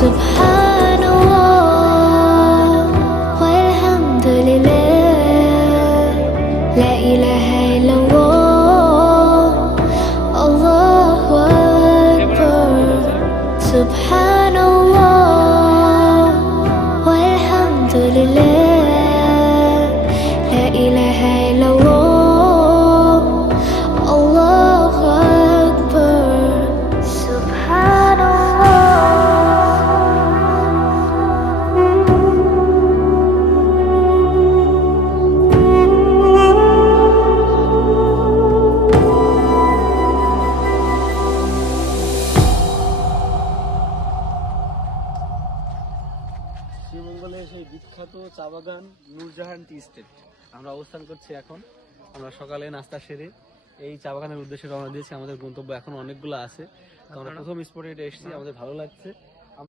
Subhanallah walhamdulillah, la ilaha illallah, Allahu Akbar. Subhanallah walhamdulillah, la ilaha illallah, Allahu Akbar. শ্রীমঙ্গলের সেই বিখ্যাত চা বাগান নূরজাহান টি এস্টেট আমরা অবস্থান করছি এখন। আমরা সকালে নাস্তা সেরে এই চা বাগানের উদ্দেশ্যে রওনা দিয়েছি। আমাদের গন্তব্য এখন অনেকগুলো আছে। তো আমরা প্রথম স্পটে এসেছি, আমাদের ভালো লাগছে।